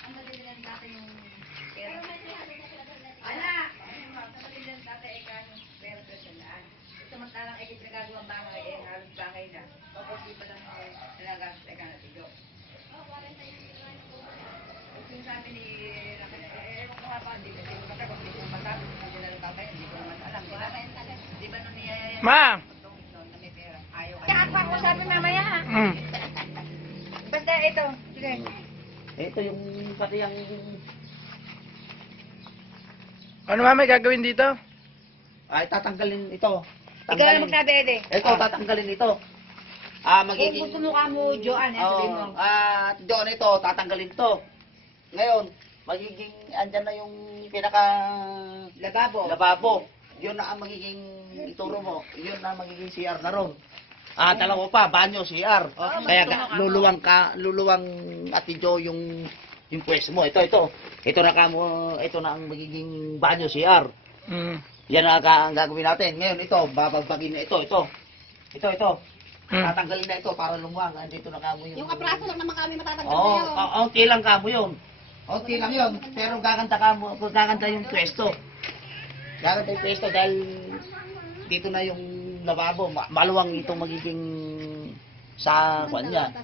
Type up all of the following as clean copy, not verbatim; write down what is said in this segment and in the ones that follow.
Ang madali lang dati yung pera. Ala! Ang madali lang dati ay kanyang pera personal. Samantalang ay nagagawa bahay ay halos bahay na. Kapag di pa lang nalagastos ay kanatigo. Yung sabi ni Raquel, ewan ko nga ba, hindi ba sino mata, kung hindi ko mata, hindi na lang tatay, hindi ko naman alam. Di ba nung niyayaya? Ma! Na may pera. Ayaw. Kaya ako sabi mamaya ha. Basta ito. Sige. Ito yung pati yung... Ano mama gagawin dito? Ay, tatanggalin ito. Ikaw na magsabi, Ede. Ito, tatanggalin ito. Magiging... Kung gusto mo ka mo, Joanne, sabihin mo. Doon ito, tatanggalin to. Ngayon, magiging, andyan na yung pinaka... Lababo. Yun na ang magiging ituro mo. Yun na ang magiging CR na ron. Dalawa pa, banyo, CR. Kaya luluwang Ate Jo yung pwesto mo. Ito na ang magiging banyo, CR. Yan ang gagawin natin. Ngayon, ito, babagbagin na ito. Tatanggalin na ito para lumuwang. Andito na kamo yung... Yung apraso lang naman kami matatanggal Oo, ngayon. okay lang kamo yun. Okay lang yun. Pero gaganda yung pwesto. Gaganda yung pwesto dahil dito na yung lababo. Maluwang itong magiging sa kanya.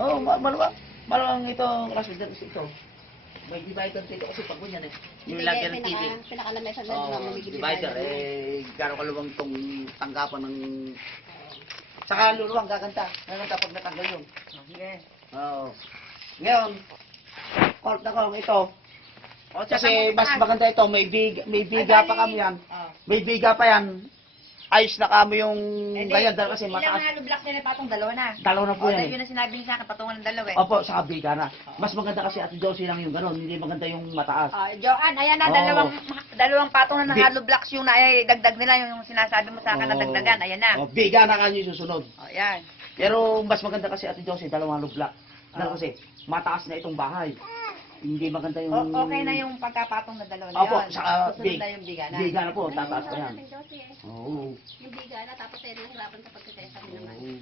Oo, maluwang ito. Ito. May divider dito kasi pag ganyan eh. Yung lagyan ng TV. Pinakalamesa na Oo, divider. Gano'ng kaluwang itong tanggapan ng... Saka luluwang, gaganda. Gaganda pag natanggal yun. Okay. Oo. Ngayon, court na ko, ito. Kasi mas maganda ito, may biga pa kami yan. May biga pa yan. Ayos na kami yung ganyan dahil kasi Ilang mataas. hollow blocks na patong dalawa na. Dalawa na po yan Yun eh. ang sinabi niya sa akin, patungan ng dalawa eh. Opo, saka biga na. Mas maganda kasi Ate Josie lang yung gano'n, hindi maganda yung mataas. Joanne, ayan na, dalawang patong na ng hollow blocks yung dagdag nila yung sinasabi mo sa akin na dagdagan. Ayan na. Biga na kanyo yung susunod. Ayan. Pero mas maganda kasi Ate Josie, dalawang hollow block. Dahil kasi mataas na itong bahay. Hindi maganda yung... Okay na yung pagkapatong na dalawa na Opo, yun. saka Susunod na yung biga na. biga na po, tataas pa yan. Josie eh. Oo. Yung biga na, tapos tayo nahirapan sa pagkatesa naman. Oo.